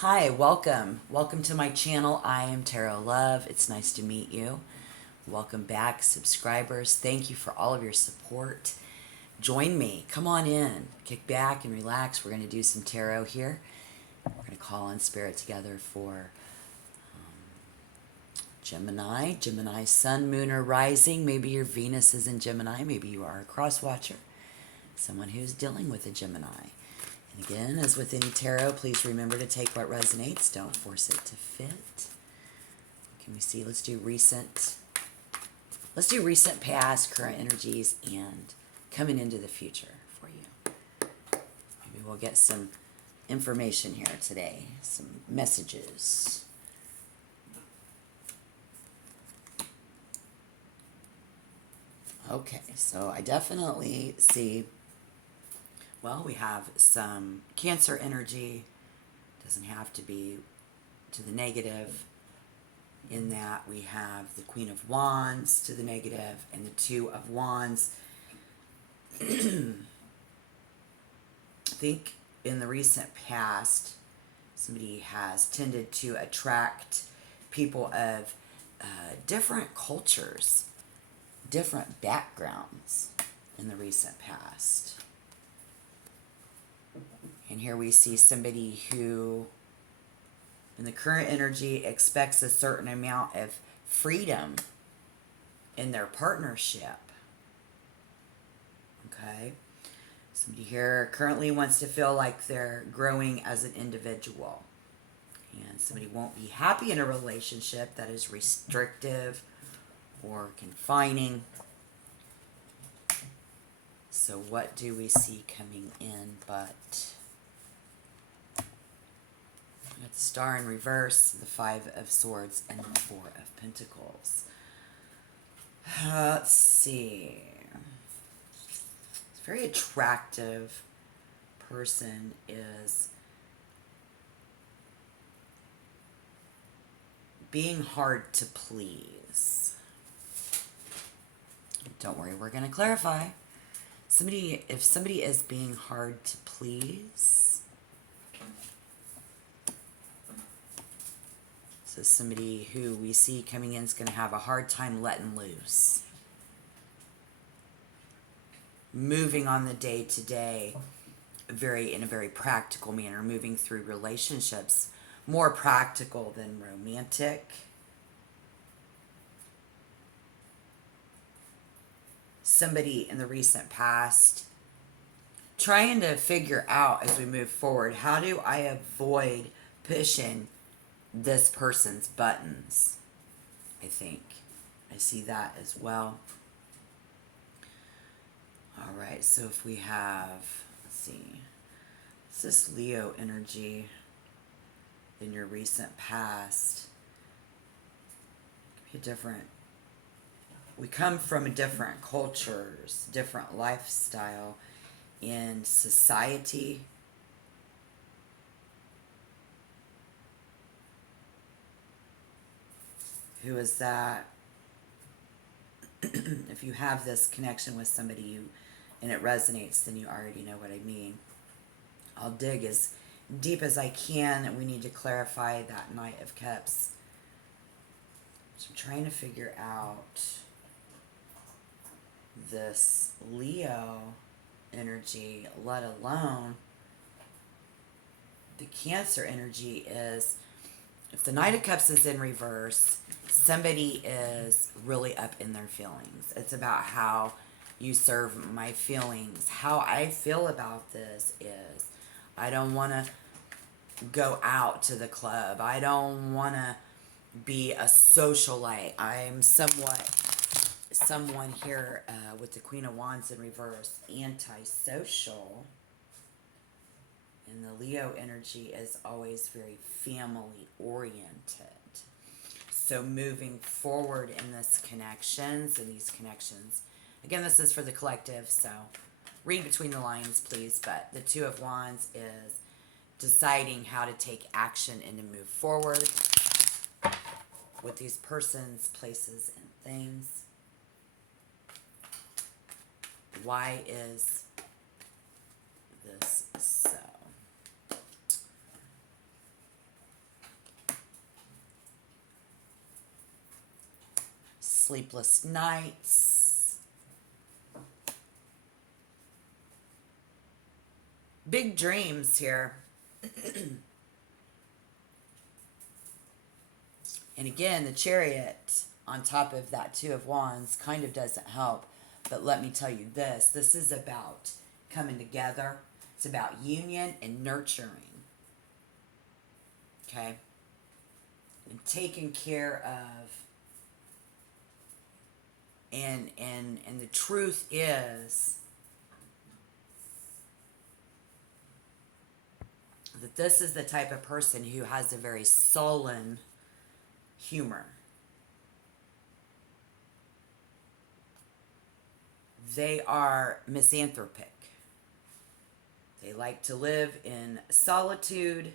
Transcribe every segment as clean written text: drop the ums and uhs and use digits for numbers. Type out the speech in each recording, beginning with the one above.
Hi, welcome. Welcome to my channel. I am Tarot Love. It's nice to meet you. Welcome back, subscribers. Thank you for all of your support. Join me. Come on in. Kick back and relax. We're going to do some tarot here. We're going to call on spirit together for Gemini, sun, moon, or rising. Maybe your Venus is in Gemini. Maybe you are a cross watcher, someone who's dealing with a Gemini. And again, as with any tarot, please remember to take what resonates. Don't force it to fit. Can we see? Let's do recent, past, current energies, and coming into the future for you. Maybe we'll get some information here today, some messages. Okay, so I definitely see, well, we have some Cancer energy. Doesn't have to be to the negative. In that we have the Queen of Wands to the negative and the Two of Wands. I think in the recent past, somebody has tended to attract people of different cultures, different backgrounds in the recent past. And here we see somebody who, in the current energy, expects a certain amount of freedom in their partnership. Okay? Somebody here currently wants to feel like they're growing as an individual. And somebody won't be happy in a relationship that is restrictive or confining. So what do we see coming in but... We got the Star in reverse, the Five of Swords, and the Four of Pentacles. Let's see. It's a very attractive person is being hard to please. Don't worry, we're going to clarify. If somebody is being hard to please, so somebody who we see coming in is going to have a hard time letting loose. Moving on the day-to-day in a very practical manner, moving through relationships, more practical than romantic. Somebody in the recent past trying to figure out as we move forward, how do I avoid pushing this person's buttons? I think I see that as well. All right, so if we have, let's see, is this Leo energy in your recent past? Could be different. We come from different cultures, different lifestyle in society. Who is that? If you have this connection with somebody and it resonates, then you already know what I mean. I'll dig as deep as I can, and we need to clarify that Knight of Cups. So I'm trying to figure out this Leo energy, let alone the Cancer energy. Is if the Knight of Cups is in reverse, somebody is really up in their feelings. It's about how you serve my feelings. How I feel about this is I don't want to go out to the club. I don't want to be a socialite. I'm someone here with the Queen of Wands in reverse, antisocial. And the Leo energy is always very family oriented. So moving forward in these connections, again, this is for the collective, so read between the lines, please. But the Two of Wands is deciding how to take action and to move forward with these persons, places, and things. Why is this so? sleepless nights, big dreams here. And again, the Chariot on top of that Two of Wands kind of doesn't help. But let me tell you this. This is about coming together. It's about union and nurturing. Okay? And taking care of. And the truth is that this is the type of person who has a very sullen humor. They are misanthropic. They like to live in solitude.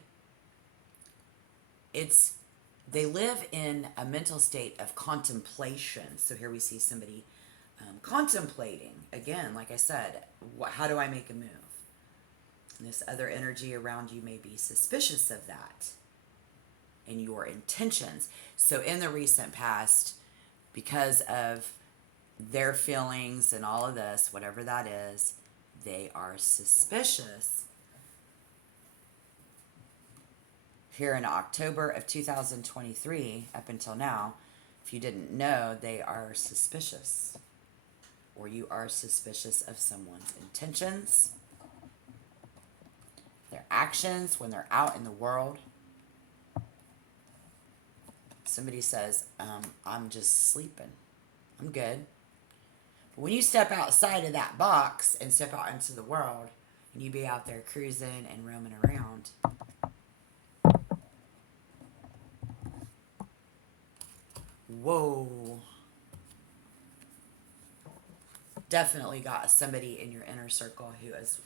They live in a mental state of contemplation. So here we see somebody contemplating. Again, like I said, how do I make a move? And this other energy around you may be suspicious of that and your intentions. So in the recent past, because of their feelings and all of this, whatever that is, they are suspicious. Here in October of 2023, up until now, if you didn't know, they are suspicious. Or you are suspicious of someone's intentions, their actions when they're out in the world. Somebody says, I'm just sleeping. I'm good. But when you step outside of that box and step out into the world, and you be out there cruising and roaming around, whoa. Definitely got somebody in your inner circle who is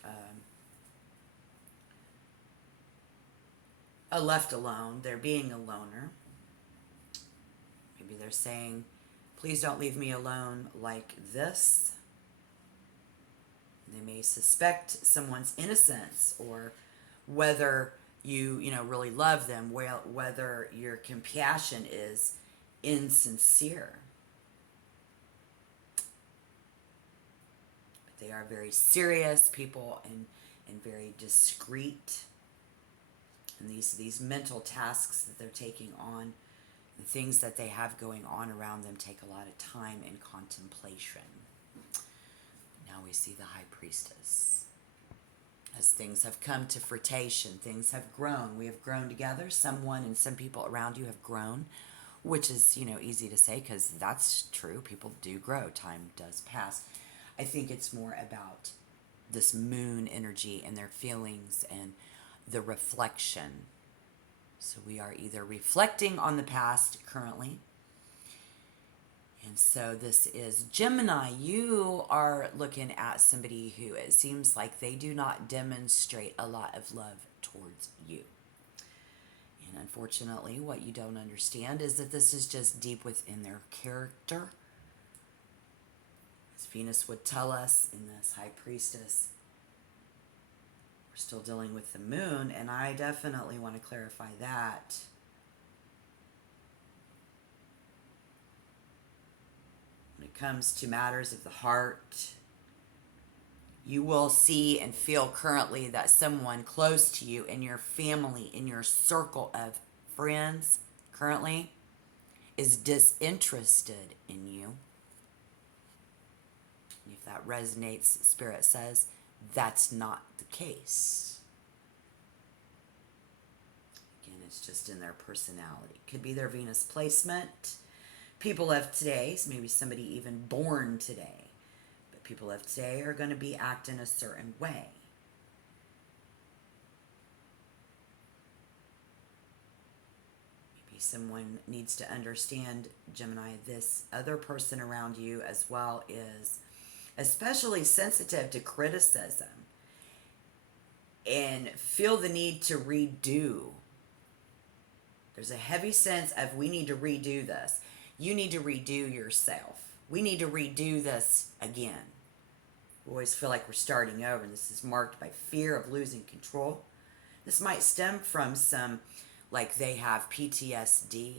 left alone. They're being a loner. Maybe they're saying, please don't leave me alone like this. They may suspect someone's innocence, or whether you really love them, whether your compassion is insincere. But they are very serious people and very discreet. And these mental tasks that they're taking on, the things that they have going on around them, take a lot of time and contemplation. Now we see the High Priestess. As things have come to fruition, things have grown. We have grown together. Someone and some people around you have grown, which is, easy to say because that's true. People do grow. Time does pass. I think it's more about this moon energy and their feelings and the reflection. So we are either reflecting on the past currently. And so this is Gemini. You are looking at somebody who it seems like they do not demonstrate a lot of love towards you. And unfortunately, what you don't understand is that this is just deep within their character. As Venus would tell us in this High Priestess, we're still dealing with the moon, and I definitely want to clarify that. When it comes to matters of the heart, you will see and feel currently that someone close to you in your family, in your circle of friends currently, is disinterested in you. And if that resonates, Spirit says that's not the case. Again, it's just in their personality. Could be their Venus placement. People of today, maybe somebody even born today, but people of today are going to be acting a certain way. Maybe someone needs to understand, Gemini, this other person around you as well is especially sensitive to criticism and feel the need to redo. There's a heavy sense of we need to redo this. You need to redo yourself. We need to redo this again. We always feel like we're starting over, and this is marked by fear of losing control. This might stem from some, like they have PTSD,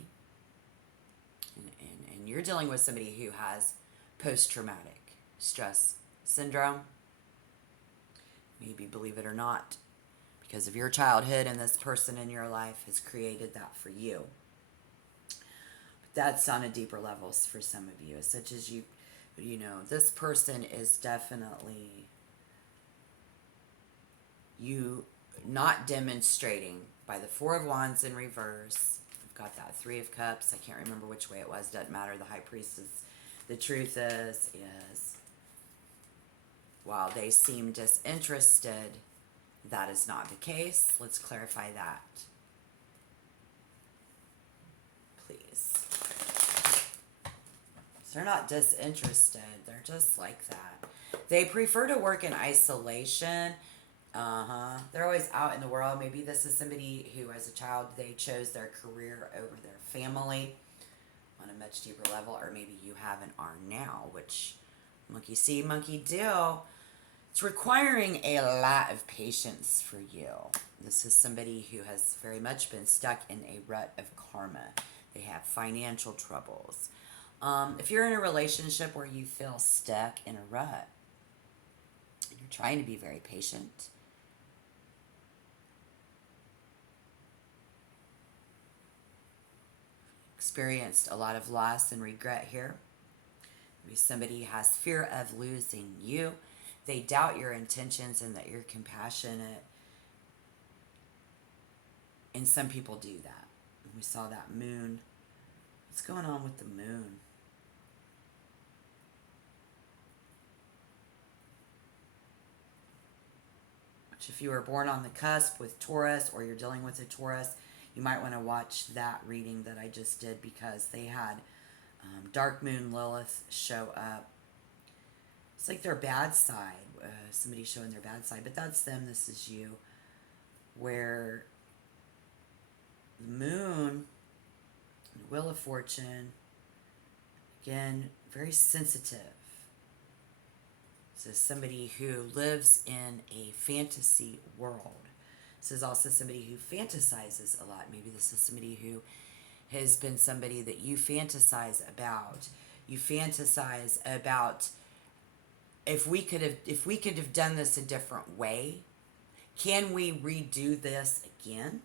and you're dealing with somebody who has post-traumatic stress syndrome, maybe, believe it or not, because of your childhood, and this person in your life has created that for you. But that's on a deeper level for some of you, such as you know, this person is definitely you not demonstrating by the Four of Wands in reverse. I've got that Three of Cups. I can't remember which way it was. Doesn't matter. The High Priestess. The truth is while they seem disinterested, that is not the case. Let's clarify that, please. So they're not disinterested. They're just like that. They prefer to work in isolation. They're always out in the world. Maybe this is somebody who, as a child, they chose their career over their family on a much deeper level, or maybe you have and are now, which monkey see, monkey do. It's requiring a lot of patience for you. This is somebody who has very much been stuck in a rut of karma. They have financial troubles. If you're in a relationship where you feel stuck in a rut, you're trying to be very patient. Experienced a lot of loss and regret here. Maybe somebody has fear of losing you. They doubt your intentions and that you're compassionate. And some people do that. We saw that moon. What's going on with the moon? Which, if you were born on the cusp with Taurus, or you're dealing with a Taurus, you might want to watch that reading that I just did, because they had Dark Moon Lilith show up. It's like their bad side. Somebody showing their bad side. But that's them. This is you. Where the moon, the Wheel of Fortune, again, very sensitive. This is somebody who lives in a fantasy world. This is also somebody who fantasizes a lot. Maybe this is somebody who has been somebody that you fantasize about. You fantasize about, if we could have done this a different way, can we redo this again?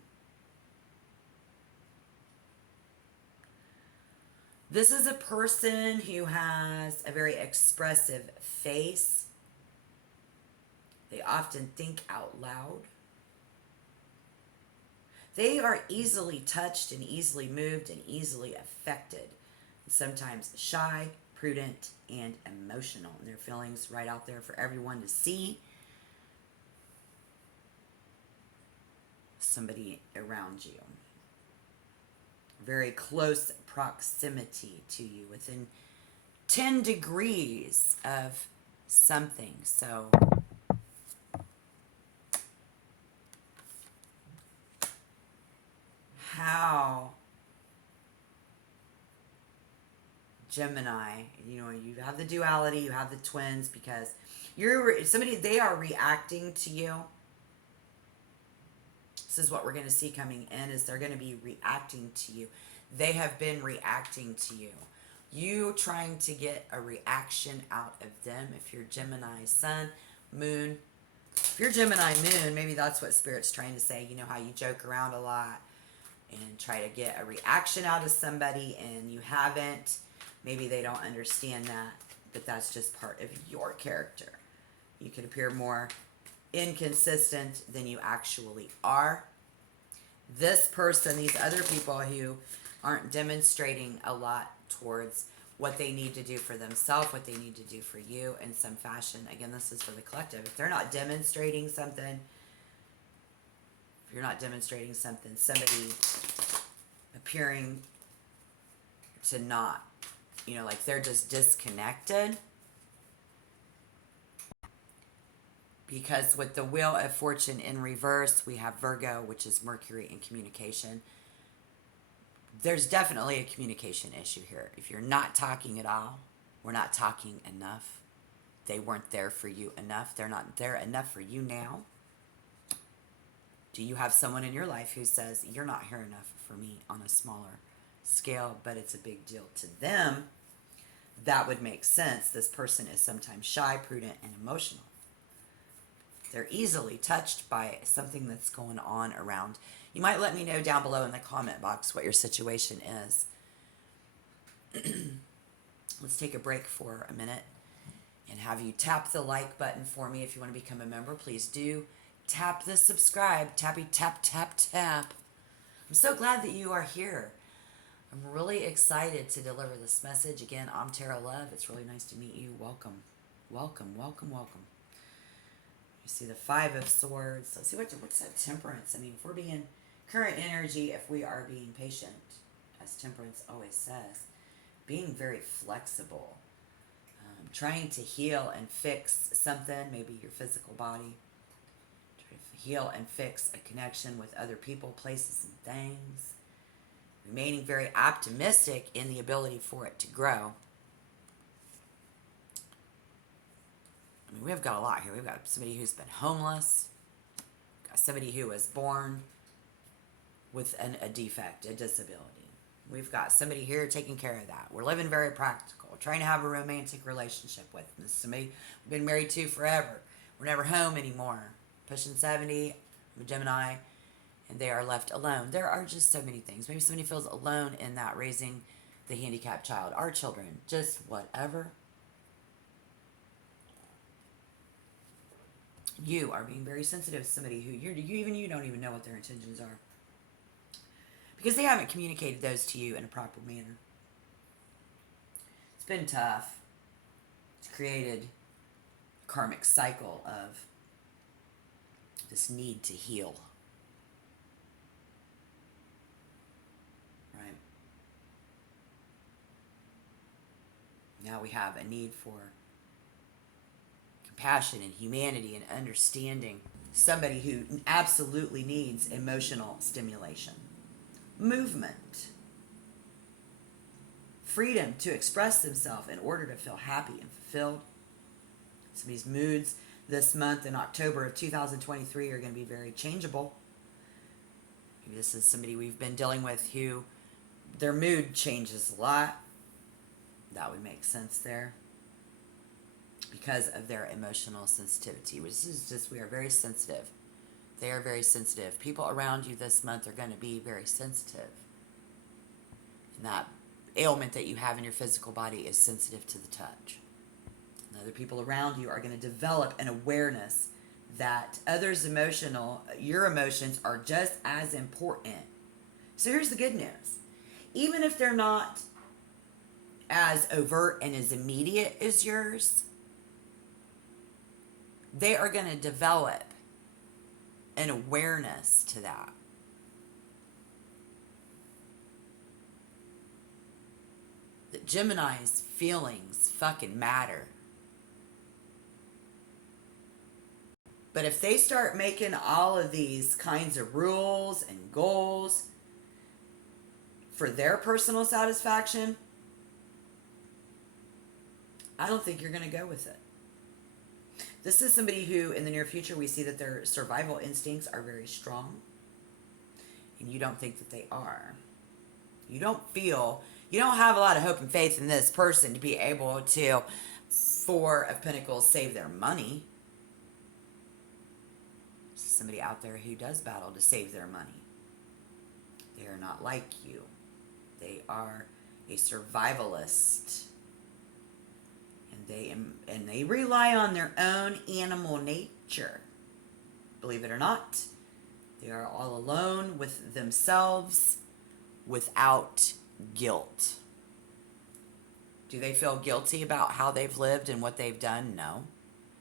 This is a person who has a very expressive face. They often think out loud. They are easily touched and easily moved and easily affected. Sometimes shy, prudent, and emotional. And their feelings right out there for everyone to see. Somebody around you. Very close proximity to you. Within 10 degrees of something. So how Gemini, you have the duality, you have the twins, because they are reacting to you. This is what we're going to see coming in, is they're going to be reacting to you. They have been reacting to you. You trying to get a reaction out of them. If you're Gemini Sun, Moon. If you're Gemini Moon, maybe that's what Spirit's trying to say. You know how you joke around a lot and try to get a reaction out of somebody and you haven't. Maybe they don't understand that, but that's just part of your character. You can appear more inconsistent than you actually are. This person, these other people who aren't demonstrating a lot towards what they need to do for themselves, what they need to do for you in some fashion. Again, this is for the collective. If they're not demonstrating something, if you're not demonstrating something, somebody appearing to not, like they're just disconnected. Because with the Wheel of Fortune in reverse, we have Virgo, which is Mercury in communication. There's definitely a communication issue here. If you're not talking at all, we're not talking enough. They weren't there for you enough. They're not there enough for you now. Do you have someone in your life who says, you're not here enough for me on a smaller scale, but it's a big deal to them? that would make sense. This person is sometimes shy, prudent, and emotional. They're easily touched by something that's going on around. You might let me know down below in the comment box what your situation is. Let's take a break for a minute and have you tap the like button for me. If you want to become a member, please do. Tap the subscribe. Tappy tap tap tap. I'm so glad that you are here. I'm really excited to deliver this message. Again, I'm Tarot Love. It's really nice to meet you. Welcome. Welcome, welcome, welcome. You see the Five of Swords. Let's see, what's that Temperance? I mean, if we're being current energy, if we are being patient, as Temperance always says, being very flexible, trying to heal and fix something, maybe your physical body, try to heal and fix a connection with other people, places, and things, remaining very optimistic in the ability for it to grow. I mean, we've got a lot here. We've got somebody who's been homeless, got somebody who was born with a defect, a disability. We've got somebody here taking care of that. We're living very practical, trying to have a romantic relationship with this somebody we've been married to forever. We're never home anymore. Pushing 70, I'm a Gemini, and they are left alone. There are just so many things. Maybe somebody feels alone in that, raising the handicapped child, our children, just whatever. You are being very sensitive to somebody who you don't even know what their intentions are, because they haven't communicated those to you in a proper manner. It's been tough. It's created a karmic cycle of this need to heal. Right? Now we have a need for compassion and humanity and understanding. Somebody who absolutely needs emotional stimulation. Movement, freedom to express themselves in order to feel happy and fulfilled. Somebody's moods this month in October of 2023 are going to be very changeable. Maybe this is somebody we've been dealing with who their mood changes a lot. That would make sense there, because of their emotional sensitivity, which is just, we are very sensitive. They are very sensitive. People around you this month are going to be very sensitive. And that ailment that you have in your physical body is sensitive to the touch. And other people around you are going to develop an awareness that your emotions are just as important. So here's the good news. Even if they're not as overt and as immediate as yours, they are going to develop an awareness to that. That Gemini's feelings fucking matter. But if they start making all of these kinds of rules and goals for their personal satisfaction, I don't think you're going to go with it. This is somebody who, in the near future, we see that their survival instincts are very strong. And you don't think that they are. You don't have a lot of hope and faith in this person to be able to, Four of Pentacles, save their money. This is somebody out there who does battle to save their money. They are not like you. They are a survivalist. And they rely on their own animal nature. Believe it or not, they are all alone with themselves without guilt. Do they feel guilty about how they've lived and what they've done? No.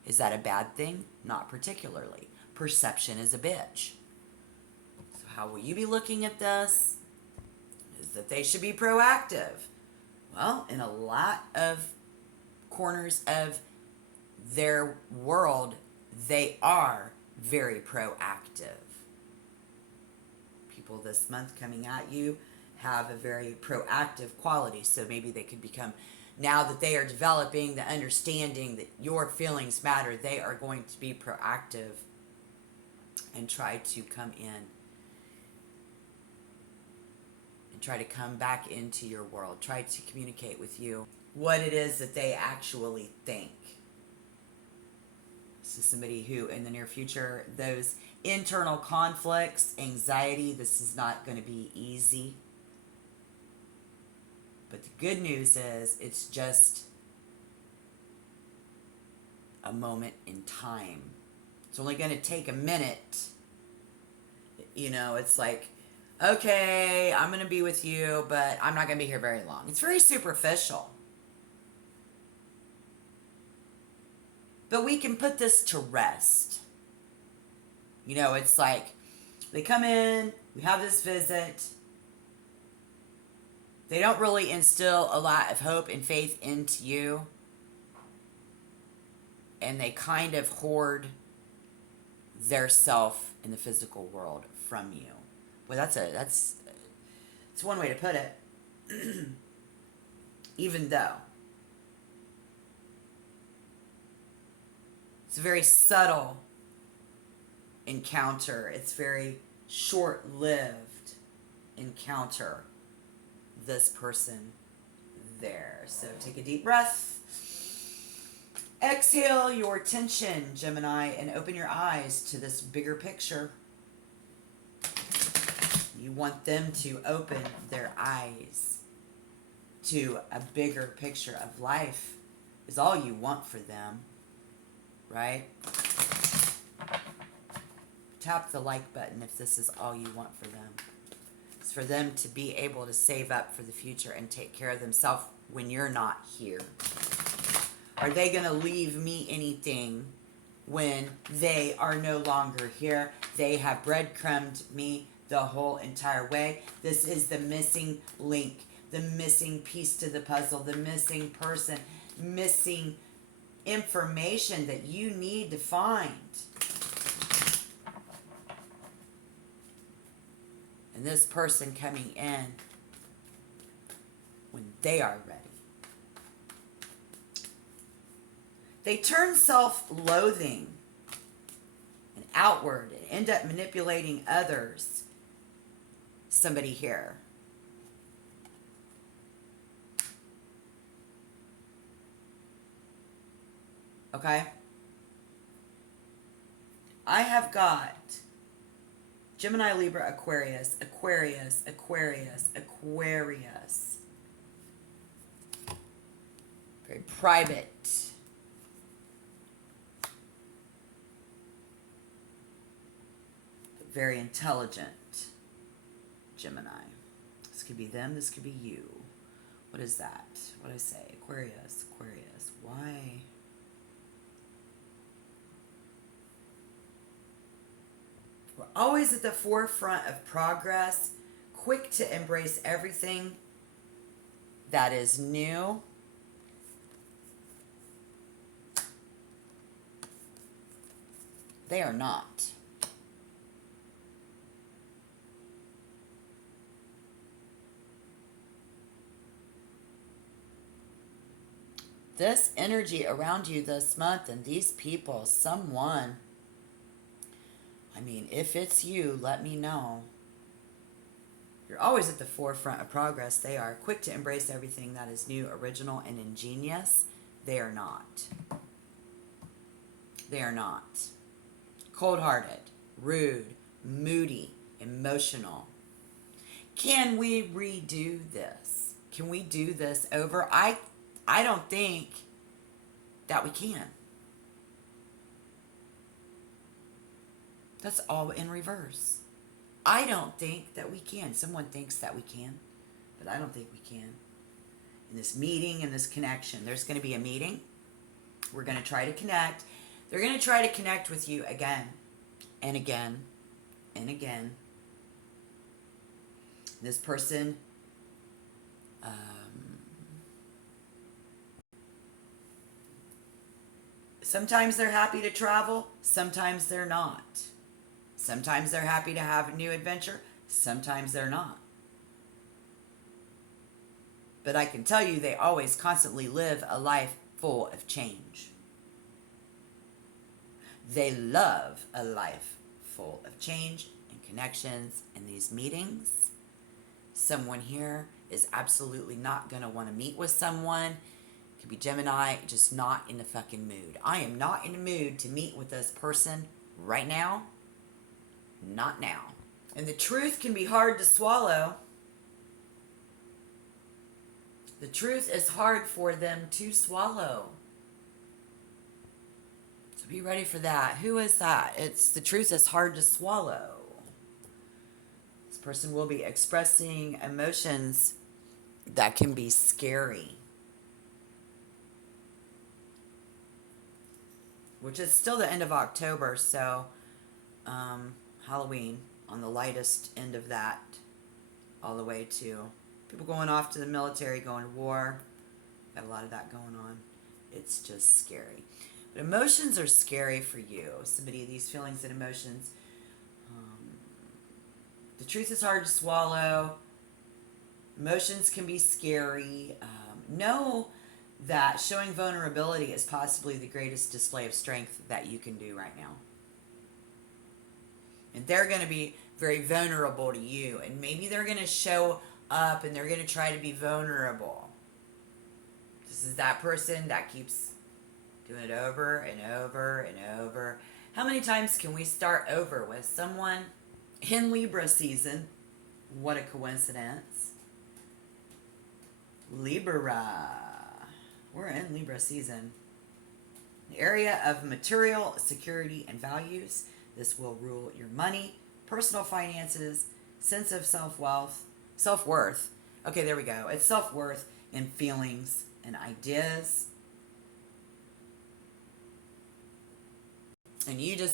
Is that a bad thing? Not particularly. Perception is a bitch. So how will you be looking at this? Is that they should be proactive. Well, in a lot of corners of their world, they are very proactive. People this month coming at you have a very proactive quality. So maybe they could become, now that they are developing the understanding that your feelings matter, they are going to be proactive and try to come in and try to come back into your world, try to communicate with you what it is that they actually think. This is somebody who, in the near future, those internal conflicts, anxiety, this is not going to be easy. But the good news is it's just a moment in time. It's only going to take a minute. You know, it's like, okay, I'm going to be with you, but I'm not going to be here very long. It's very superficial. But we can put this to rest. You know, it's like they come in, we have this visit. They don't really instill a lot of hope and faith into you. And they kind of hoard their self in the physical world from you. Well, that's one way to put it. Even though it's a very subtle encounter, it's very short-lived encounter, this person there. So take a deep breath. Exhale your tension, Gemini, and open your eyes to this bigger picture. You want them to open their eyes to a bigger picture of life is all you want for them, right? Tap the like button if this is all you want for them. It's for them to be able to save up for the future and take care of themselves when you're not here. Are they going to leave me anything when they are no longer here? They have breadcrumbed me the whole entire way. This is the missing link, the missing piece to the puzzle, the missing person, missing information that you need to find. And this person coming in when they are ready. They turn self-loathing and outward and end up manipulating others. Somebody here. Okay? I have got Gemini, Libra, Aquarius, Aquarius, Aquarius, Aquarius. Very private. Very intelligent Gemini. This could be them, this could be you. What is that? What did I say? Aquarius, Aquarius. Why? We're always at the forefront of progress, quick to embrace everything that is new. They are not. This energy around you this month and these people, someone, I mean, if it's you, let me know. You're always at the forefront of progress. They are quick to embrace everything that is new, original, and ingenious. They are not. They are not. Cold-hearted, rude, moody, emotional. Can we redo this? Can we do this over? I don't think that we can. That's all in reverse. I don't think that we can. Someone thinks that we can, but I don't think we can. In this meeting, in this connection, there's going to be a meeting. We're going to try to connect. They're going to try to connect with you again and again and again. This person sometimes they're happy to travel, sometimes they're not. Sometimes they're happy to have a new adventure, sometimes they're not. But I can tell you they always constantly live a life full of change. They love a life full of change and connections and these meetings. Someone here is absolutely not going to want to meet with someone Could be Gemini, just not in the fucking mood. I am not in the mood to meet with this person right now. Not now. And the truth can be hard to swallow. The truth is hard for them to swallow. So be ready for that. Who is that? It's the truth is hard to swallow. This person will be expressing emotions that can be scary. Which is still the end of October, so Halloween on the lightest end of that, all the way to people going off to the military, going to war. Got a lot of that going on. It's just scary. But emotions are scary for you. Somebody, these feelings and emotions. The truth is hard to swallow. Emotions can be scary. Know that showing vulnerability is possibly the greatest display of strength that you can do right now. And they're going to be very vulnerable to you. And maybe they're going to show up and they're going to try to be vulnerable. This is that person that keeps doing it over and over and over. How many times can we start over with someone in Libra season? What a coincidence. Libra. We're in Libra season. The area of material security and values. This will rule your money, personal finances, sense of self-worth. Okay, there we go. It's self-worth and feelings and ideas. And you just